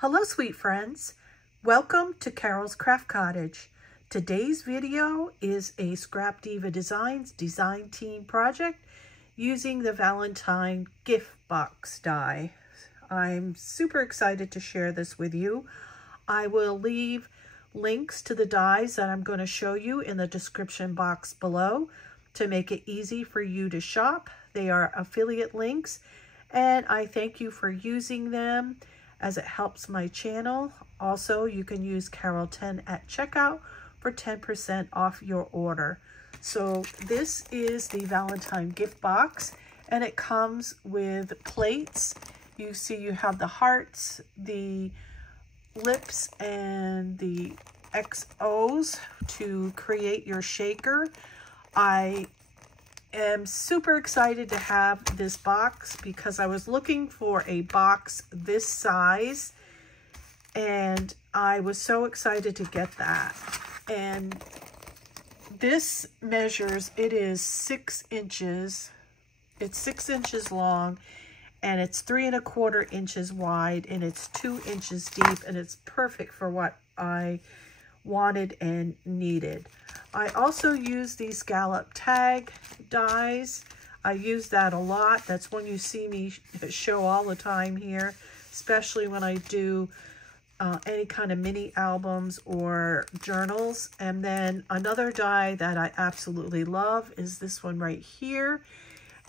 Hello, sweet friends. Welcome to Carol's Craft Cottage. Today's video is a Scrapdiva Designs design team project using the Valentine Gift Box die. I'm super excited to share this with you. I will leave links to the dies that I'm going to show you in the description box below to make it easy for you to shop. They are affiliate links, and I thank you for using them as it helps my channel. Also, you can use Carol10 at checkout for 10% off your order. So this is the Valentine Gift Box, and it comes with plates. You see you have the hearts, the lips, and the XOs to create your shaker. I am super excited to have this box because I was looking for a box this size, and I was so excited to get that. And this measures, it is 6 inches. It's 6 inches long, and it's 3 1/4 inches wide, and it's 2 inches deep, and it's perfect for what I wanted and needed. I also use these Scalloped Tag dies. I use that a lot. That's one you see me show all the time here, especially when I do any kind of mini albums or journals. And then another die that I absolutely love is this one right here.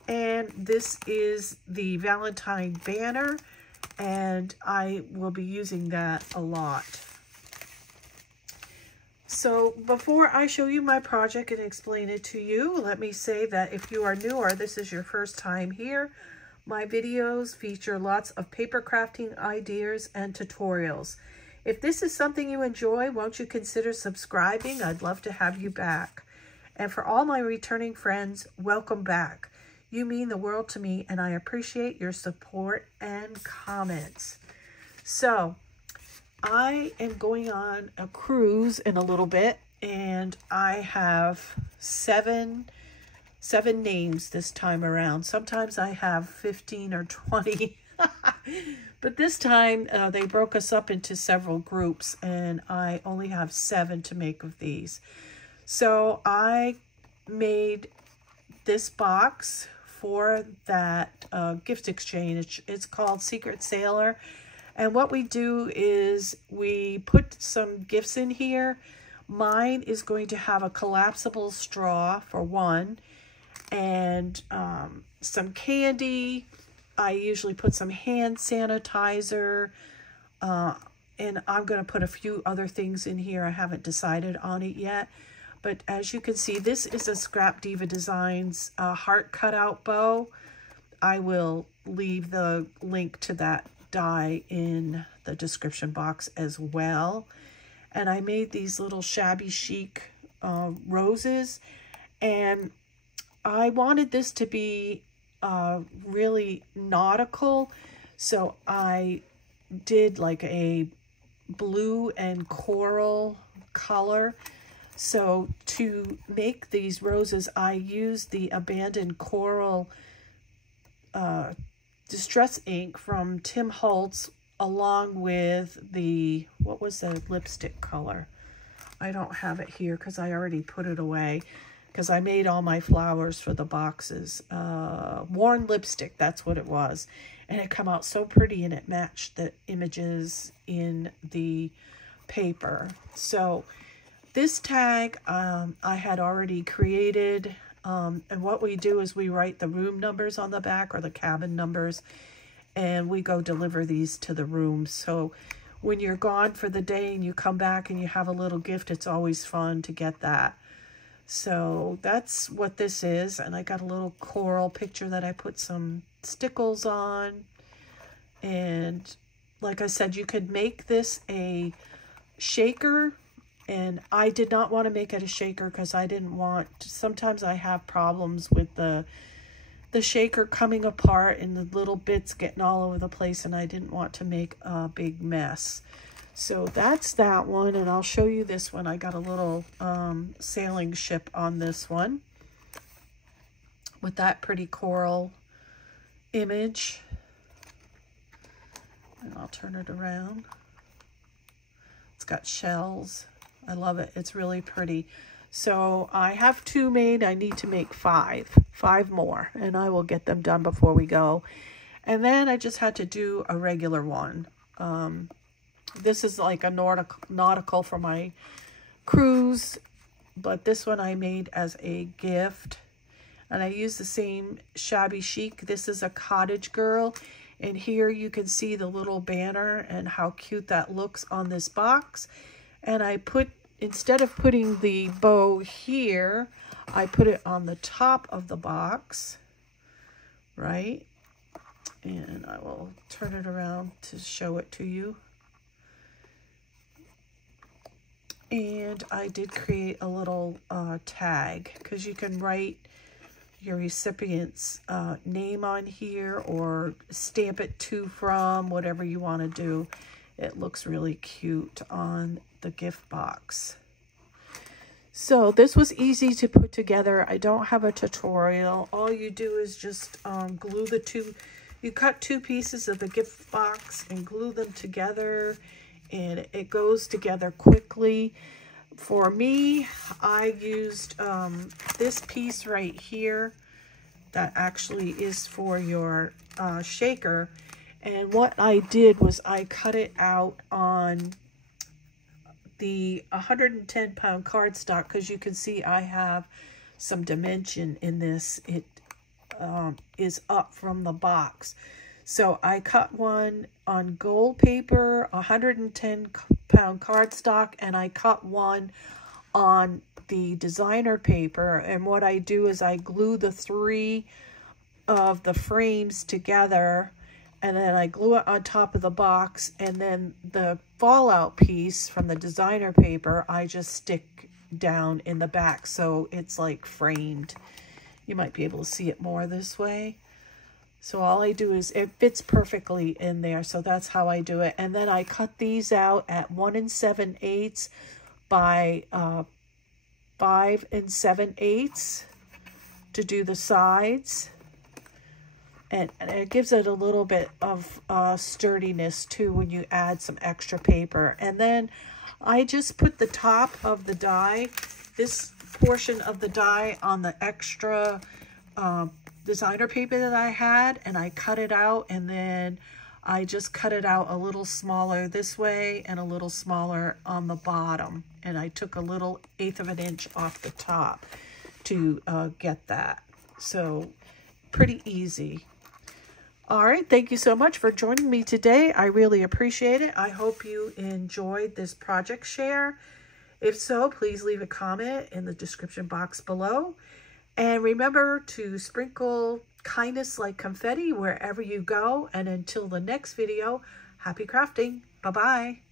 And this is the Valentine Banner, and I will be using that a lot. So before I show you my project and explain it to you, let me say that if you are new or this is your first time here, my videos feature lots of paper crafting ideas and tutorials. If this is something you enjoy, won't you consider subscribing? I'd love to have you back. And for all my returning friends, welcome back. You mean the world to me, and I appreciate your support and comments. So I am going on a cruise in a little bit, and I have seven names this time around. Sometimes I have 15 or 20, but this time they broke us up into several groups, and I only have 7 to make of these. So I made this box for that gift exchange. It's called Secret Sailor. And what we do is we put some gifts in here. Mine is going to have a collapsible straw for one, and some candy. I usually put some hand sanitizer, and I'm going to put a few other things in here. I haven't decided on it yet. But as you can see, this is a Scrapdiva Designs heart cutout bow. I will leave the link to that die in the description box as well. And I made these little shabby chic roses, and I wanted this to be really nautical, so I did like a blue and coral color. So to make these roses, I used the abandoned coral distress ink from Tim Holtz, along with the, what was the lipstick color? I don't have it here because I already put it away because I made all my flowers for the boxes. Worn lipstick, that's what it was. And it came out so pretty, and it matched the images in the paper. So this tag I had already created. And what we do is we write the room numbers on the back, or the cabin numbers, and we go deliver these to the rooms. So when you're gone for the day and you come back and you have a little gift, it's always fun to get that. So that's what this is. And I got a little coral picture that I put some stickles on. And like I said, you could make this a shaker. And I did not want to make it a shaker because I didn't want, sometimes I have problems with the shaker coming apart and the little bits getting all over the place, and I didn't want to make a big mess. So that's that one, and I'll show you this one. I got a little sailing ship on this one with that pretty coral image. And I'll turn it around. It's got shells. I love it. It's really pretty. So I have 2 made. I need to make 5 more, and I will get them done before we go. And then I just had to do a regular one. This is like a nautical for my cruise, but this one I made as a gift. And I used the same shabby chic. This is a Cottage girl. And here you can see the little banner and how cute that looks on this box. And I put, instead of putting the bow here, I put it on the top of the box, right? And I will turn it around to show it to you. And I did create a little tag, because you can write your recipient's name on here or stamp it to, from, whatever you want to do. It looks really cute on the gift box. So this was easy to put together. I don't have a tutorial. All you do is just glue the two. You cut 2 pieces of the gift box and glue them together, and it goes together quickly. For me, I used this piece right here that actually is for your shaker. And what I did was I cut it out on the 110-pound cardstock, because you can see I have some dimension in this. It is up from the box. So I cut one on gold paper, 110-pound cardstock, and I cut one on the designer paper. And what I do is I glue the 3 of the frames together, and then I glue it on top of the box, and then the fallout piece from the designer paper I just stick down in the back, so it's like framed. You might be able to see it more this way. So all I do is, it fits perfectly in there, so that's how I do it. And then I cut these out at 1 7/8 by 5 7/8 to do the sides. And it gives it a little bit of sturdiness too when you add some extra paper. And then I just put the top of the die, this portion of the die, on the extra designer paper that I had, and I cut it out, and then I just cut it out a little smaller this way and a little smaller on the bottom. And I took a little 1/8 of an inch off the top to get that. So pretty easy. All right, thank you so much for joining me today. I really appreciate it. I hope you enjoyed this project share. If so, please leave a comment in the description box below. And remember to sprinkle kindness like confetti wherever you go. And until the next video, happy crafting. Bye-bye.